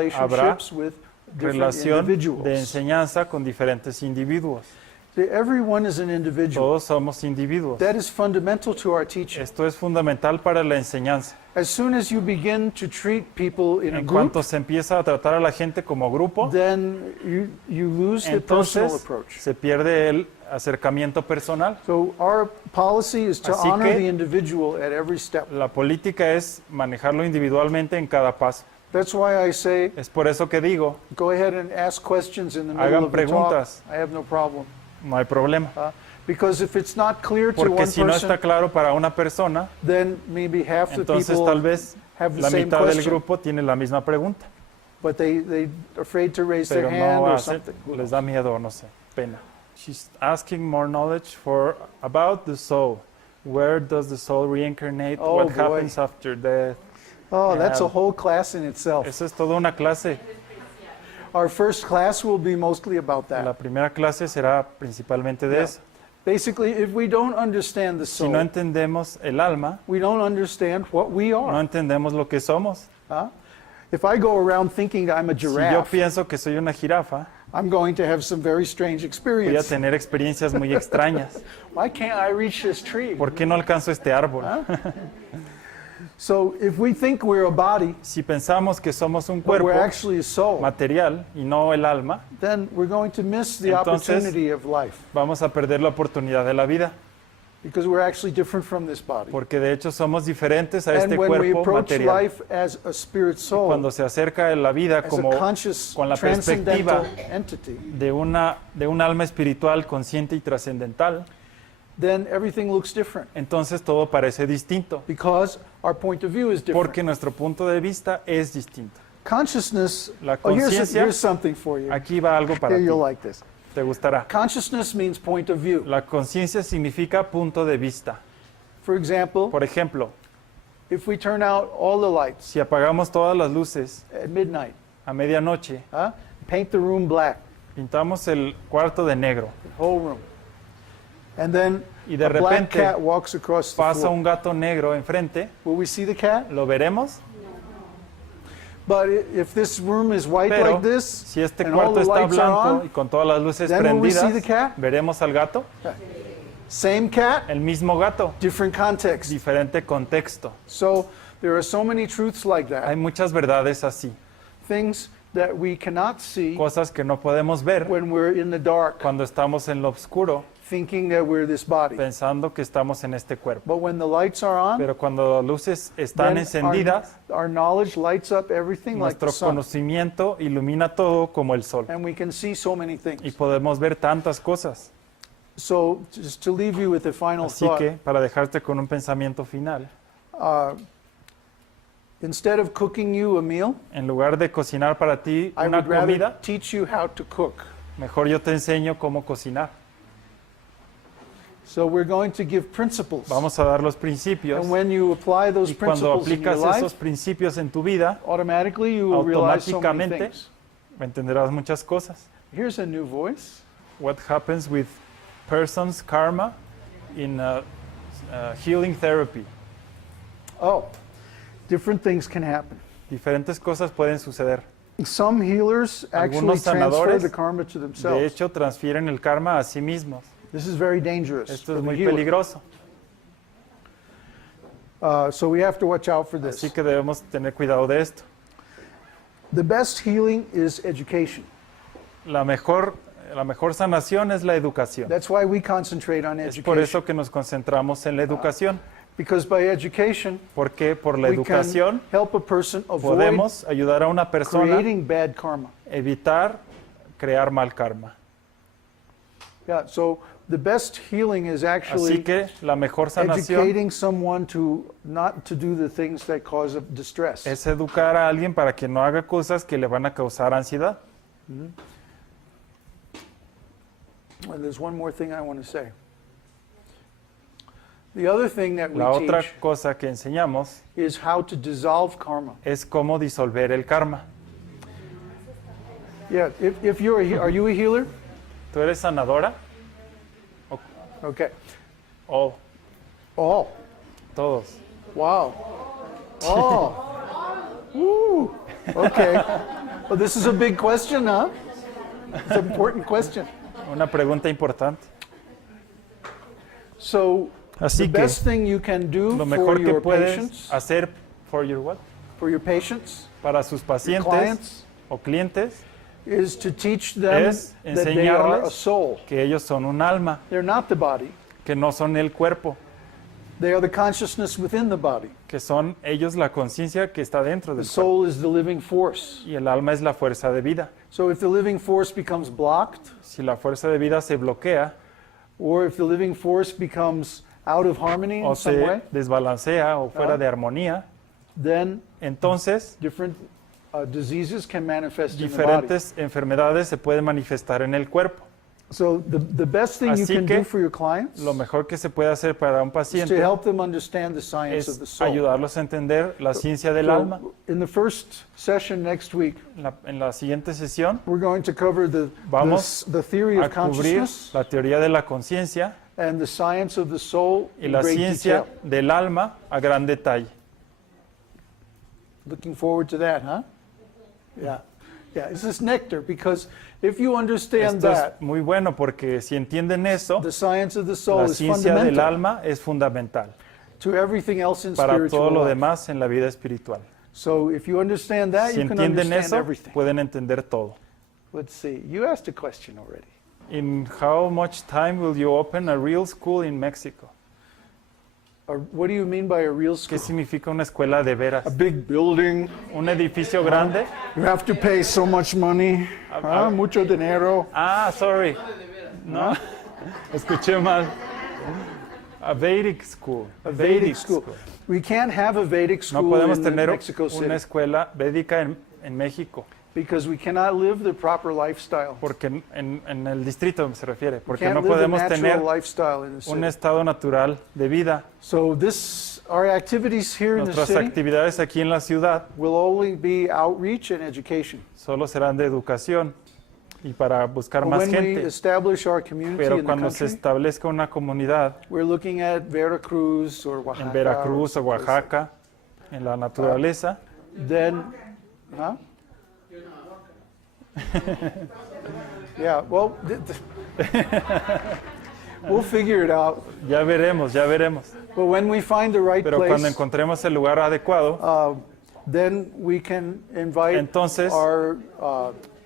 relationships with different relación de individuals. enseñanza con diferentes individuos. See, everyone is an individual. Todos somos individuos. That is fundamental to our teaching. Esto es fundamental para la enseñanza. As soon as you begin to treat people in a En group, cuanto se empieza a tratar a la gente como grupo, then you lose the personal entonces approach. se pierde el acercamiento personal. So our policy is to Así honor que- the individual at every step. La política es manejarlo individualmente en cada paso. That's why I say, Es por eso que digo, go ahead and ask questions in the middle Hagan of the talk. preguntas. I have no problem. no hay problema. Because if it's not clear to Porque one si no person, está claro para una persona, then maybe half the entonces people tal vez have the la same mitad del question, grupo tiene la misma pregunta, but they're afraid to raise their pero hand no or hace, something. Who les knows? da miedo, no sé, pena. She's asking more knowledge about the soul. Where does the soul reincarnate? Oh, What boy. happens after death? Oh, that's a Yeah. whole class in itself. Eso es toda una clase. Our first class will be mostly about La that. primera clase será principalmente de Yeah. eso. Basically, if we don't understand the Si soul, no entendemos el alma, we don't understand what we no are. entendemos lo que somos. Huh? If I go around thinking I'm a Si yo giraffe, pienso que soy una jirafa, I'm going to have some very strange voy a experience. tener experiencias muy extrañas. Why can't I reach this tree? ¿Por qué no alcanzo este árbol? So if we think we're a body, Si pensamos que somos un but cuerpo we're actually a soul, material y no el alma, then we're going to miss the Entonces- opportunity of life vamos a perder la oportunidad de la vida, because we're actually different from this body. porque de hecho somos diferentes a And este when we cuerpo approach material. life as a spirit soul, Cuando se acerca a la vida as como a conscious, con la transcendental perspectiva entity, de un alma espiritual consciente y trascendental, then everything looks different entonces todo parece distinto, because our point of view is different. porque nuestro punto de vista es distinto. Consciousness, La oh, conciencia- here's something for you. Aquí va algo para Here ti, you'll like this. te gustará. Consciousness means point of view. La conciencia significa punto de vista. For example, Por ejemplo, if we turn out all the lights si apagamos todas las luces at midnight, a medianoche, paint the room black, pintamos el cuarto de negro the whole room, and then y de a black repente cat walks across the pasa floor, un gato negro enfrente, will we see the cat? ¿lo veremos? But if this room is white Pero like this, si este and all cuarto the está lights are blanco y on, con todas las luces then will we see prendidas, the cat? ¿veremos al gato? Same cat, El mismo gato, different context. diferente contexto. So there are so many truths like Hay that, muchas verdades así, things that we cannot see cosas que no podemos ver when we're in the dark, cuando estamos en lo oscuro, thinking that we're this body. pensando que estamos en este cuerpo. But when the lights are on, Pero cuando las luces están then encendidas, our knowledge lights up everything like the nuestro sun, conocimiento ilumina todo como el sol. and we can see so many Y things. podemos ver tantas cosas. So just to leave you with a final Así thought, que, para dejarte con un pensamiento final, instead of cooking you a meal, en lugar de cocinar para ti I una would rather comida, teach you how to cook. mejor yo te enseño cómo cocinar. So we're going to give principles. Vamos a dar los principios. And when you apply those Y cuando principles in your aplicas esos life, principios en tu vida, automatically you will realize so many automáticamente things. entenderás muchas cosas. Here's a new voice. What happens with person's karma in healing therapy? Oh, different things can happen. Diferentes cosas pueden suceder. Some healers actually Algunos transfer sanadores, the karma to De themselves. hecho, transfieren el karma a sí mismos. This is very dangerous. Esto for es the muy healer. peligroso. So we have to watch out for this. Así que debemos tener cuidado de esto. The best healing is education. La mejor sanación es la educación. That's why we concentrate on Es por education. eso que nos concentramos en la educación. Because by education, Porque por la we educación can help a person avoid podemos ayudar a una persona creating bad karma. a evitar crear mal karma. Yeah, so the best healing is Así actually que la mejor sanación educating someone to not to do the things that cause distress. es educar a alguien para que no haga cosas que le van a causar ansiedad. And there's one more thing I want to say. The other thing that we La otra teach cosa que enseñamos is how to dissolve karma. es cómo disolver el karma. Yeah, if you're are you a healer? ¿Tú eres sanadora? Okay. Oh, Oh, todos. wow. Oh. Woo. Okay. Well, this is a big question, huh? It's an important question. Una pregunta importante. So, Así the que best thing you can do lo for mejor que your puedes patients, hacer for your what? para Sus your pacientes clients, o clientes is to teach them es that they are a enseñarles soul. que ellos son un alma, They're not the body. que no son el cuerpo, They are the consciousness within the body. que son ellos la conciencia que está dentro The del cuerpo. soul is the living force. Y el alma es la fuerza de vida. So if the living force becomes blocked, Si la fuerza de vida se bloquea or if the living force becomes out of harmony o in some way, se desbalancea o fuera Ah. de armonía, then entonces different diseases can manifest in the body. diferentes enfermedades se pueden manifestar en el cuerpo. So the best thing you Así can que do for your clients Lo mejor que se puede hacer para un is to paciente help them understand the science of the es soul. ayudarlos a entender la ciencia del So, alma. in the first session next week, En la siguiente sesión we're going to cover Vamos the theory a of cubrir consciousness la teoría de la conciencia and the science of the soul y in la great ciencia detail. del alma a gran detalle. Looking forward to that, huh? Yeah. Yeah, this is nectar because if you understand Esto es that, muy bueno porque si entienden eso, the science of the soul la is ciencia del fundamental alma es fundamental to everything else in para spiritual todo lo life. demás en la vida espiritual. So if you understand that, Si you can entienden understand eso, everything. pueden entender todo. Let's see. You asked a question already. In how much time will you open a real school in Mexico? What do you mean by a real ¿Qué school? significa una escuela de veras? A big building. ¿Un edificio grande? You have to pay so much money. Mucho dinero. Ah, sorry. No, escuché mal. A Vedic school. A Vedic school. We can't have a Vedic No school podemos in tener Mexico City una escuela védica en México, because we cannot live the proper lifestyle. porque en el distrito se refiere, We porque can't no live the podemos natural tener lifestyle in the un city. estado natural de vida. So our activities here in the Nuestras city actividades aquí en la ciudad will only be outreach and education. solo serán de educación y para buscar But más when we gente. establish our community Pero in the cuando se country, establezca una comunidad we're looking at Veracruz or Oaxaca. en Veracruz o or someplace. Oaxaca, en la naturaleza, Then, huh? Yeah, well, we'll figure it out. ya veremos, ya veremos. But when we find the right Pero cuando place, encontremos el lugar adecuado, then we can invite Entonces, our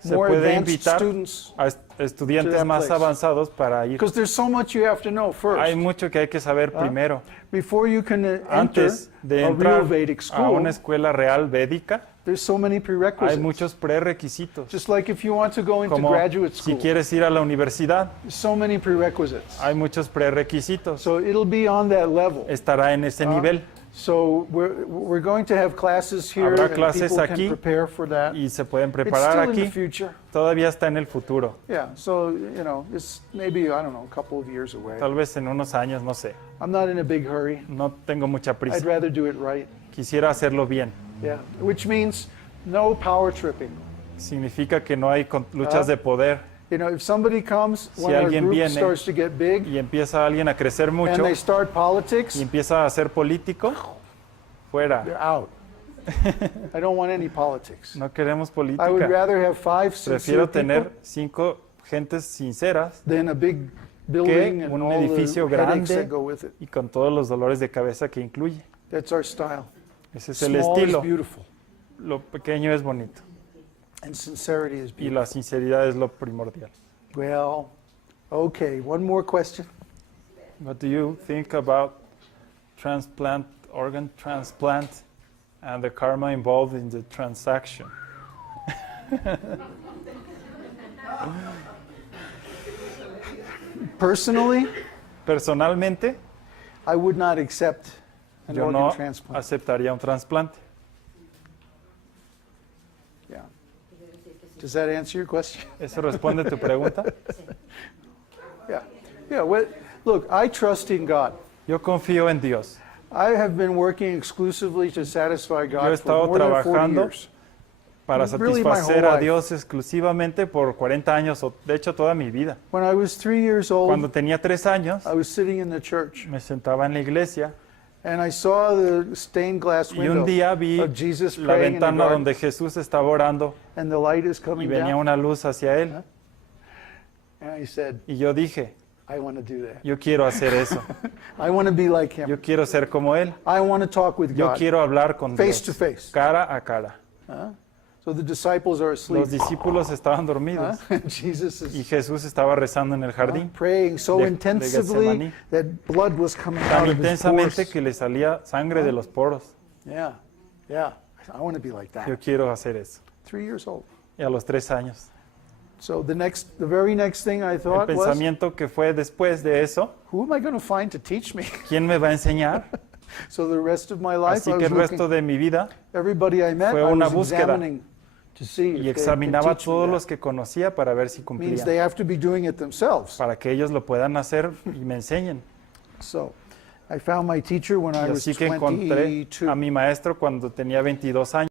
se more puede advanced invitar students, a estudiantes to that más place. avanzados para ir. because there's so much you have to know first. Hay mucho que hay que saber primero. Before you can enter Antes de a real entrar Vedic a school, una escuela real védica, there's so many hay prerequisites. muchos prerequisitos. Just like if you want to go into Como graduate si school, quieres ir a la universidad, there's so many prerequisites. hay muchos prerequisitos. So it'll be on that level. Estará en ese nivel So we're going to have classes here, Habrá and clases people aquí can prepare for that. y se pueden It's preparar still in the aquí. future. Todavía está en el futuro. Yeah, so, it's maybe, I don't know, a couple of years away. Tal vez en unos años, no sé. I'm not in a big hurry. No tengo mucha I'd prisa. rather do it right. Quisiera hacerlo bien. Yeah, which means no power tripping. Significa que no hay luchas de poder. If somebody comes, Si when our alguien group viene starts to get big Y empieza alguien a crecer and mucho they start politics, y empieza a ser político, fuera. they're out. I don't want any politics. No queremos I would política. rather have 5 sincere Prefiero people tener 5 gentes sinceras than a big building and un all edificio the headaches grande. that go with it. y con todos los dolores de cabeza que incluye. That's our style. Ese es el Small estilo. is beautiful, Lo pequeño es bonito and sincerity is y beautiful. la sinceridad es lo primordial. Well, okay, one more question. What do you think about organ transplant, and the karma involved in the transaction? Personally, Personalmente, I would not accept an yo organ no transplant. aceptaría un trasplante. Yeah. Does that answer your question? ¿Eso responde tu pregunta? Yeah. Yeah. Well, look, I trust in God. Yo confío en Dios. I have been working exclusively to satisfy Yo he God estado for more than 40 trabajando years. para Really my satisfacer whole a life. Dios exclusivamente por 40 años, o de hecho toda mi vida. When I was 3 years Cuando old, tenía 3 años, I was sitting in the church, me sentaba en la iglesia And I saw the stained glass Y window un día vi of Jesus la praying in the ventana garden, donde Jesús estaba orando and the light is y coming venía down. una luz hacia él. And I said, Y yo dije, I want to do that. yo quiero hacer eso. I want to be like him. Yo quiero ser como él. I want to talk with Yo God quiero hablar con face Dios, to face. cara a cara. So the disciples are asleep. Los discípulos estaban dormidos And Jesus y is Jesús estaba rezando en el jardín praying so de intensively Getsemaní. that blood was coming tan out of his intensamente pores. que le salía sangre de los poros. Yeah, yeah. I want to be like Yo that. quiero hacer eso. 3 years old. Y a los 3 años. So the very next thing I El thought was, pensamiento que fue después de eso, who am I going to find to teach me? ¿quién me va a enseñar? So the rest of my life, Así I que was el resto looking, de mi vida everybody I met, fue I una was búsqueda. examining to see y if they examinaba can a teach me todos that. los que conocía para ver si Means they cumplían, have to be doing it themselves. para que ellos lo puedan hacer y me enseñen. So I found my teacher when I Y was así que encontré 22. a mi maestro cuando tenía 22 años.